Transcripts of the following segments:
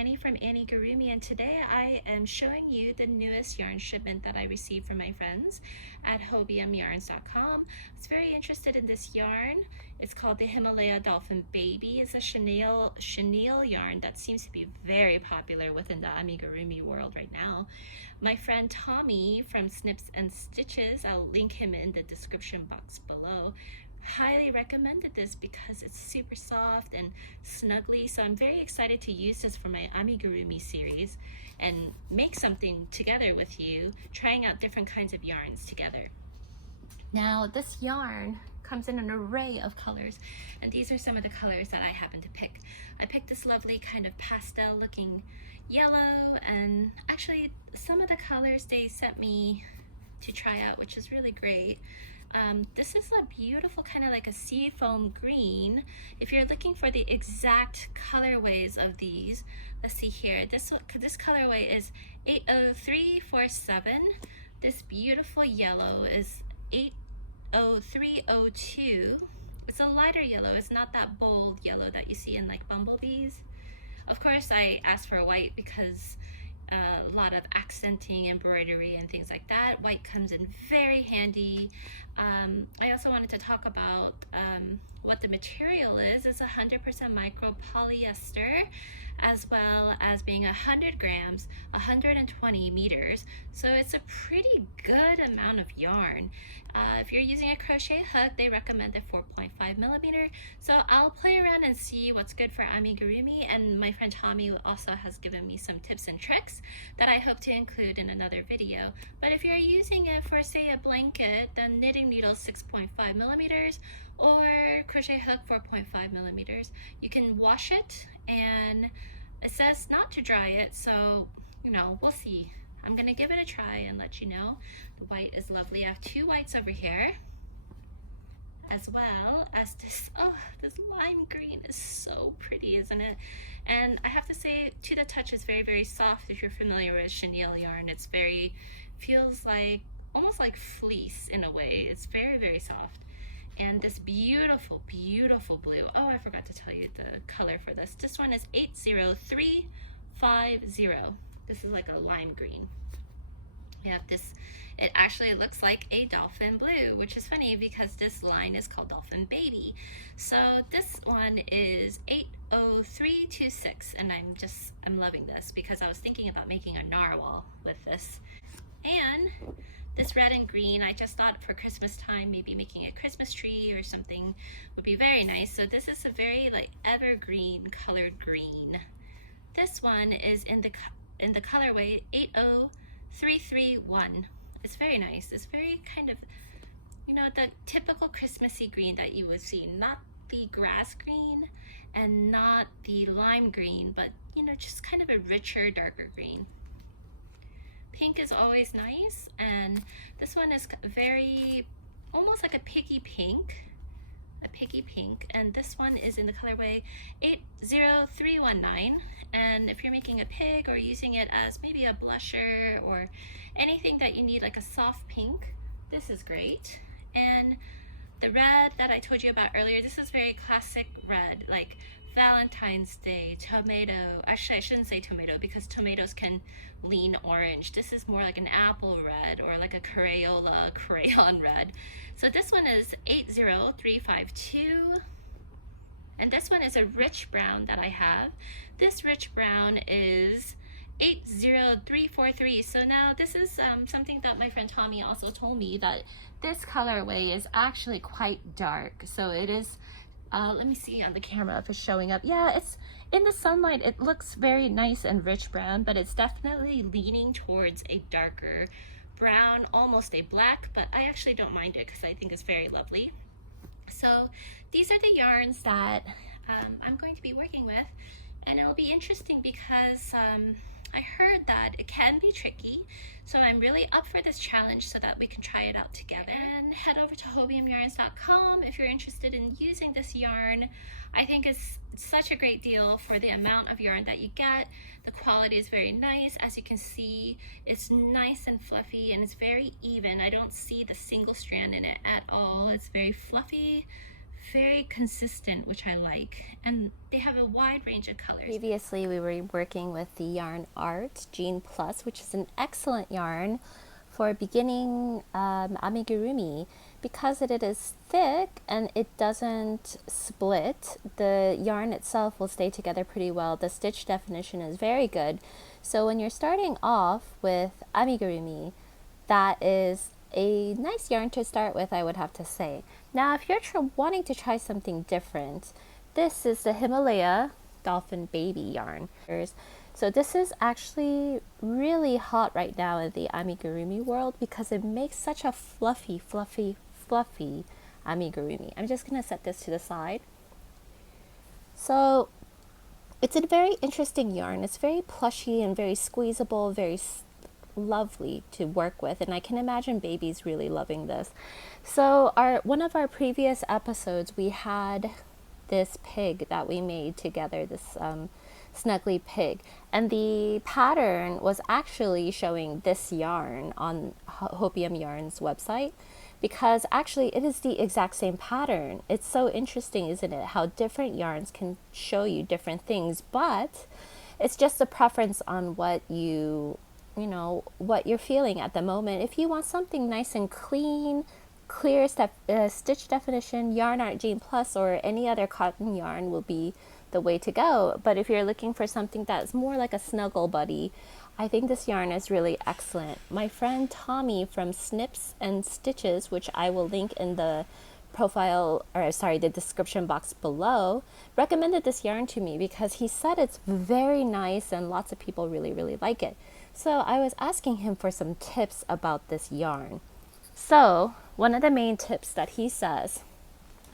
Annie from Anniegurumi, and today I am showing you the newest yarn shipment that I received from my friends at HobiumYarns.com. I was very interested in this yarn. It's called the Himalaya Dolphin Baby. It's a chenille yarn that seems to be very popular within the amigurumi world right now. My friend Tommy from Snips and Stitches, I'll link him in the description box below, highly recommended this because it's super soft and snuggly. So I'm very excited to use this for my amigurumi series and make something together with you, trying out different kinds of yarns together. Now this yarn comes in an array of colors, and these are some of the colors that I happen to pick. I picked this lovely kind of pastel looking yellow, and actually some of the colors they sent me to try out, which is really great. This is a beautiful kind of like a seafoam green. If you're looking for the exact colorways of these, let's see here. This colorway is 80347. This beautiful yellow is 80302. It's a lighter yellow. It's not that bold yellow that you see in like bumblebees. Of course, I asked for white because a lot of accenting, embroidery, and things like that. White comes in very handy. I also wanted to talk about what the material is. It's 100% micro polyester, as well as being 100 grams, 120 meters. So it's a pretty good amount of yarn. If you're using a crochet hook, they recommend the 4.5 millimeter. So I'll play around and see what's good for amigurumi, and my friend Tommy also has given me some tips and tricks that I hope to include in another video. But if you're using it for, say, a blanket, then knitting needle 6.5 millimeters or crochet hook 4.5 millimeters. You can wash it, and it says not to dry it, so you know, we'll see. I'm gonna give it a try and let you know. The white is lovely. I have two whites over here, as well as this. Oh, this lime green is so pretty, isn't it? And I have to say, to the touch, it's very, very soft. If you're familiar with chenille yarn, it's very, feels like almost like fleece in a way. It's very, very soft. And this beautiful, beautiful blue. Oh, I forgot to tell you the color for this. This one is 80350. This is like a lime green. We have this, it actually looks like a dolphin blue, which is funny because this line is called Dolphin Baby. So this one is 80326, and I'm loving this because I was thinking about making a narwhal with this. And this red and green, I just thought for Christmas time, maybe making a Christmas tree or something would be very nice. So this is a very like evergreen colored green. This one is in the colorway 80331. It's very nice. It's very kind of, you know, the typical Christmassy green that you would see, not the grass green and not the lime green, but you know, just kind of a richer, darker green. Pink is always nice, and this one is very, almost like a piggy pink, and this one is in the colorway 80319. And if you're making a pig or using it as maybe a blusher or anything that you need like a soft pink, this is great. And the red that I told you about earlier, this is very classic red, like Valentine's Day, tomato. Actually, I shouldn't say tomato because tomatoes can lean orange. This is more like an apple red or like a Crayola crayon red. So this one is 80352. And this one is a rich brown that I have. This rich brown is 80343. So now this is something that my friend Tommy also told me, that this colorway is actually quite dark. So it is, let me see on the camera if it's showing up. Yeah, it's in the sunlight, it looks very nice and rich brown, but it's definitely leaning towards a darker brown, almost a black, but I actually don't mind it because I think it's very lovely. So these are the yarns that I'm going to be working with, and it will be interesting because I heard that it can be tricky, so I'm really up for this challenge so that we can try it out together. And head over to hobiumyarns.com if you're interested in using this yarn. I think it's such a great deal for the amount of yarn that you get. The quality is very nice. As you can see, it's nice and fluffy, and it's very even. I don't see the single strand in it at all. It's very fluffy, very consistent, which I like, and they have a wide range of colors. Previously, we were working with the Yarn Art Gene Plus, which is an excellent yarn for beginning amigurumi because it is thick and it doesn't split. The yarn itself will stay together pretty well. The stitch definition is very good. So when you're starting off with amigurumi, that is a nice yarn to start with, I would have to say. Now, if you're wanting to try something different, this is the Himalaya Dolphin Baby yarn. So this is actually really hot right now in the amigurumi world because it makes such a fluffy, fluffy, fluffy amigurumi. I'm just going to set this to the side. So it's a very interesting yarn. It's very plushy and very squeezable, very lovely to work with, and I can imagine babies really loving this. So one of our previous episodes, we had this pig that we made together, this snuggly pig, and the pattern was actually showing this yarn on Hobium Yarns website, because actually it is the exact same pattern. It's so interesting, isn't it, how different yarns can show you different things, but it's just a preference on what what you're feeling at the moment. If you want something nice and clean, clear stitch definition, Yarn Art Gene Plus or any other cotton yarn will be the way to go. But if you're looking for something that's more like a snuggle buddy, I think this yarn is really excellent. My friend Tommy from Snips and Stitches, which I will link in the the description box below, recommended this yarn to me because he said it's very nice and lots of people really, really like it. So I was asking him for some tips about this yarn. So one of the main tips that he says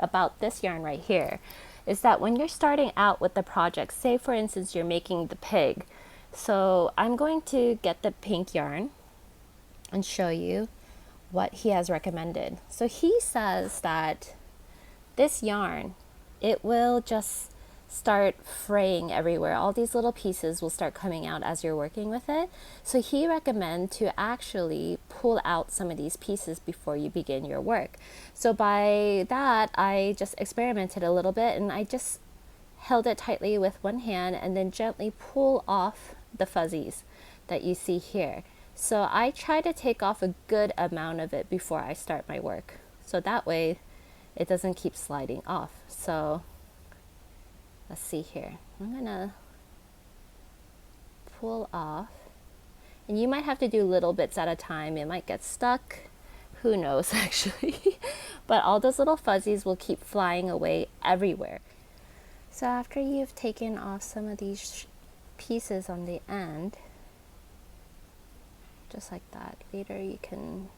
about this yarn right here is that when you're starting out with the project, say for instance you're making the pig, so I'm going to get the pink yarn and show you what he has recommended. So he says that this yarn, it will just start fraying everywhere. All these little pieces will start coming out as you're working with it. So he recommends to actually pull out some of these pieces before you begin your work. So by that, I just experimented a little bit and I just held it tightly with one hand and then gently pull off the fuzzies that you see here. So I try to take off a good amount of it before I start my work. So that way it doesn't keep sliding off. So let's see here. I'm gonna pull off, and you might have to do little bits at a time. It might get stuck. Who knows actually. But all those little fuzzies will keep flying away everywhere. So after you've taken off some of these pieces on the end, just like that, later you can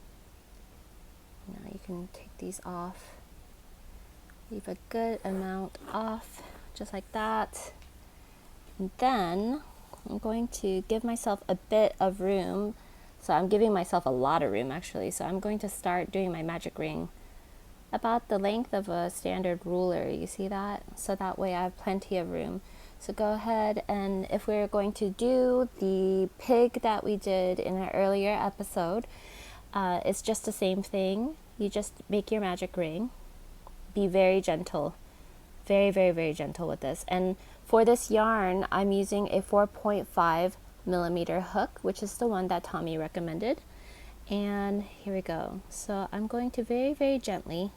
take these off. Leave a good amount off. Just like that. And then I'm going to give myself a bit of room. So I'm giving myself a lot of room actually. So I'm going to start doing my magic ring about the length of a standard ruler. You see that? So that way I have plenty of room. So go ahead, and if we're going to do the pig that we did in an earlier episode, it's just the same thing. You just make your magic ring. Be very gentle. Very, very, very gentle with this. And for this yarn, I'm using a 4.5 millimeter hook, which is the one that Tommy recommended. And here we go. So I'm going to very, very gently.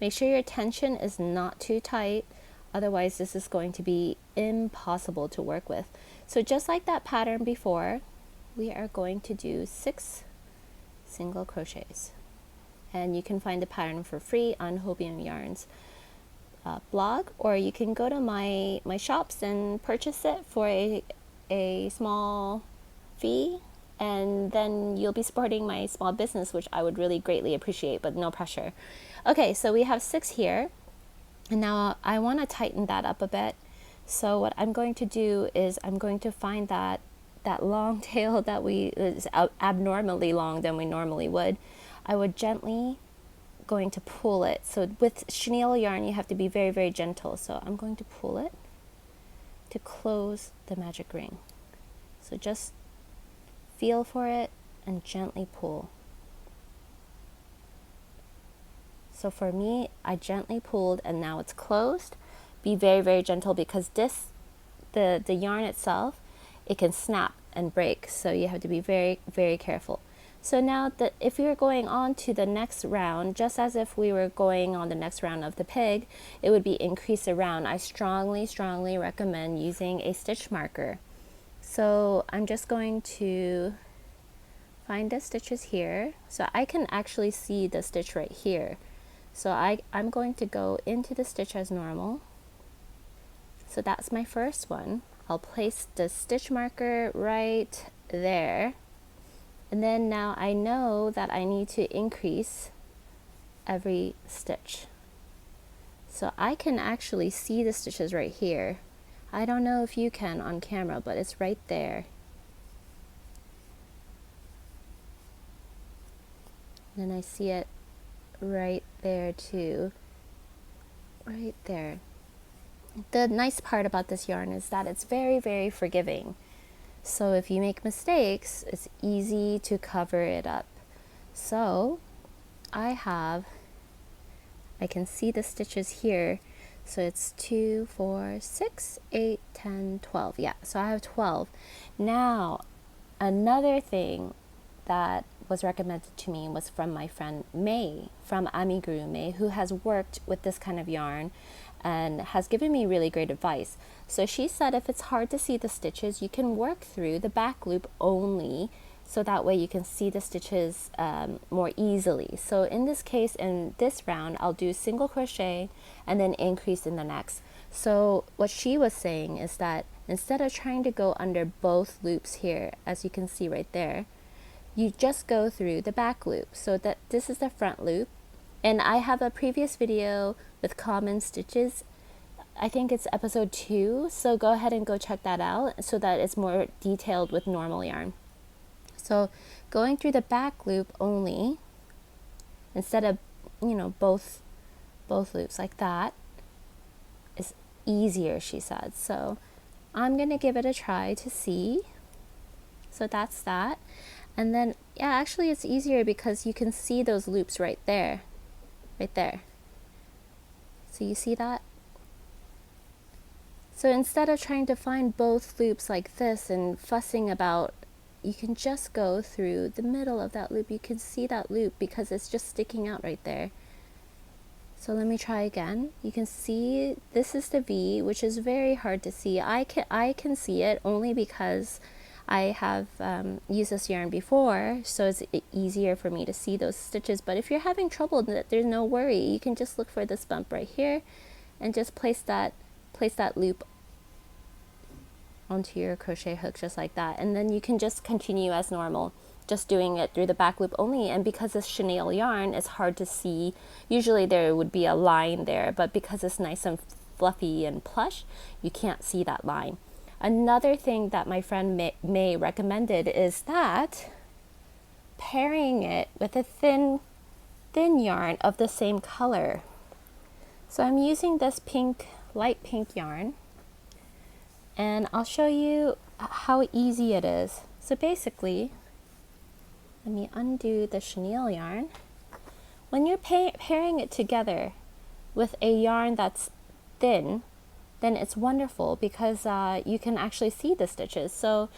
Make sure your tension is not too tight. Otherwise, this is going to be impossible to work with. So just like that pattern before, we are going to do 6 single crochets. And you can find the pattern for free on Hobium Yarns blog, or you can go to my shops and purchase it for a small fee, and then you'll be supporting my small business, which I would really greatly appreciate, but no pressure. Okay, so we have 6 here, and now I want to tighten that up a bit. So what I'm going to do is I'm going to find that long tail that is abnormally long than we normally would. I would gently going to pull it. So with chenille yarn, you have to be very, very gentle. So I'm going to pull it to close the magic ring. So just feel for it and gently pull. So for me, I gently pulled and now it's closed. Be very, very gentle because the yarn itself, it can snap and break. So you have to be very, very careful. So now if you're going on to the next round, just as if we were going on the next round of the pig, it would be increase around. I strongly, strongly recommend using a stitch marker. So I'm just going to find the stitches here. So I can actually see the stitch right here. So I'm going to go into the stitch as normal. So that's my first one. I'll place the stitch marker right there. And then now I know that I need to increase every stitch. So I can actually see the stitches right here. I don't know if you can on camera, but it's right there. And I see it right there too. Right there. The nice part about this yarn is that it's very, very forgiving. So if you make mistakes, it's easy to cover it up. So I can see the stitches here. So it's 2, 4, 6, 8, 10, 12. Yeah, so I have 12. Now, another thing that was recommended to me was from my friend May from Amigurumei, who has worked with this kind of yarn and has given me really great advice. So she said if it's hard to see the stitches, you can work through the back loop only, so that way you can see the stitches more easily. So in this case, in this round, I'll do single crochet and then increase in the next. So what she was saying is that instead of trying to go under both loops here, as you can see right there, you just go through the back loop. So that this is the front loop. And I have a previous video with common stitches. I think it's episode 2. So go ahead and go check that out so that it's more detailed with normal yarn. So going through the back loop only, instead of, both loops like that, is easier, she said. So I'm going to give it a try to see. So that's that. And then, yeah, actually it's easier because you can see those loops right there. Right there. So you see that? So instead of trying to find both loops like this and fussing about, you can just go through the middle of that loop. You can see that loop because it's just sticking out right there. So let me try again. You can see this is the V, which is very hard to see. I can see it only because I have used this yarn before, so it's easier for me to see those stitches. But if you're having trouble, there's no worry. You can just look for this bump right here and just place that loop onto your crochet hook just like that. And then you can just continue as normal, just doing it through the back loop only. And because it's chenille yarn, it's hard to see. Usually there would be a line there, but because it's nice and fluffy and plush, you can't see that line. Another thing that my friend May recommended is that pairing it with a thin yarn of the same color. So I'm using this light pink yarn, and I'll show you how easy it is. So basically, let me undo the chenille yarn. When you're pairing it together with a yarn that's thin, then it's wonderful because you can actually see the stitches. So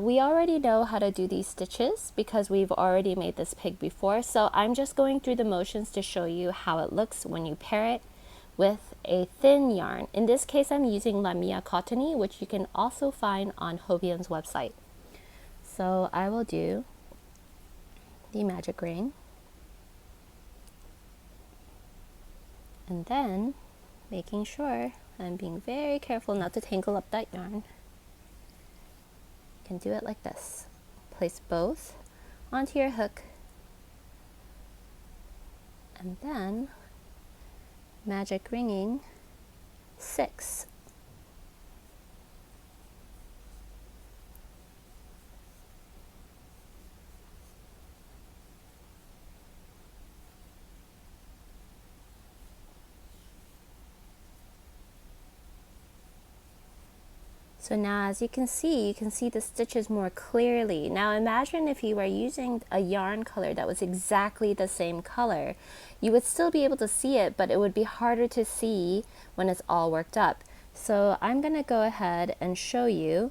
we already know how to do these stitches because we've already made this pig before. So I'm just going through the motions to show you how it looks when you pair it with a thin yarn. In this case, I'm using Lamia Cottony, which you can also find on Hobium's website. So I will do the magic ring, and then making sure I'm being very careful not to tangle up that yarn. You can do it like this. Place both onto your hook, and then magic ringing 6. So now as you can see the stitches more clearly. Now imagine if you were using a yarn color that was exactly the same color. You would still be able to see it, but it would be harder to see when it's all worked up. So I'm going to go ahead and show you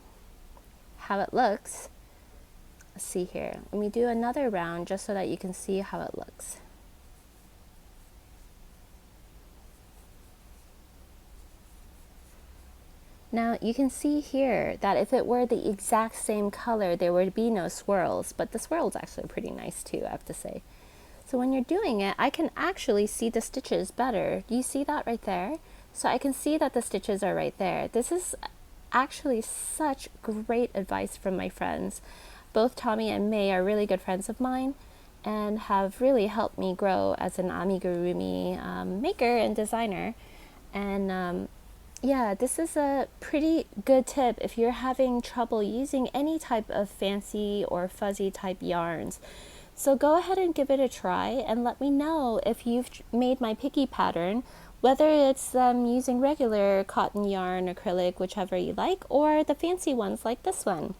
how it looks. Let's see here. Let me do another round just so that you can see how it looks. Now you can see here that if it were the exact same color, there would be no swirls, but the swirl's actually pretty nice too, I have to say. So when you're doing it, I can actually see the stitches better. Do you see that right there? So I can see that the stitches are right there. This is actually such great advice from my friends. Both Tommy and May are really good friends of mine and have really helped me grow as an amigurumi maker and designer. And yeah, this is a pretty good tip if you're having trouble using any type of fancy or fuzzy type yarns. So go ahead and give it a try and let me know if you've made my piggie pattern, whether it's using regular cotton yarn, acrylic, whichever you like, or the fancy ones like this one.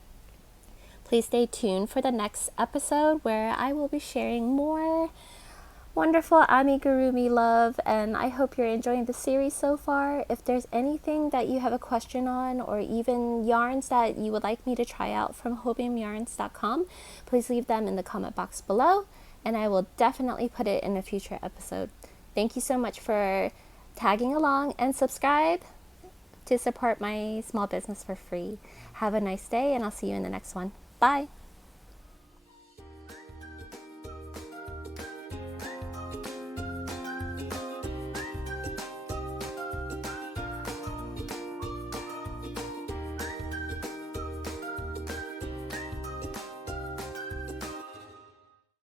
Please stay tuned for the next episode where I will be sharing more wonderful amigurumi love, and I hope you're enjoying the series so far. If there's anything that you have a question on, or even yarns that you would like me to try out from hobiumyarns.com, please leave them in the comment box below, and I will definitely put it in a future episode. Thank you so much for tagging along, and subscribe to support my small business for free. Have a nice day, and I'll see you in the next one. Bye!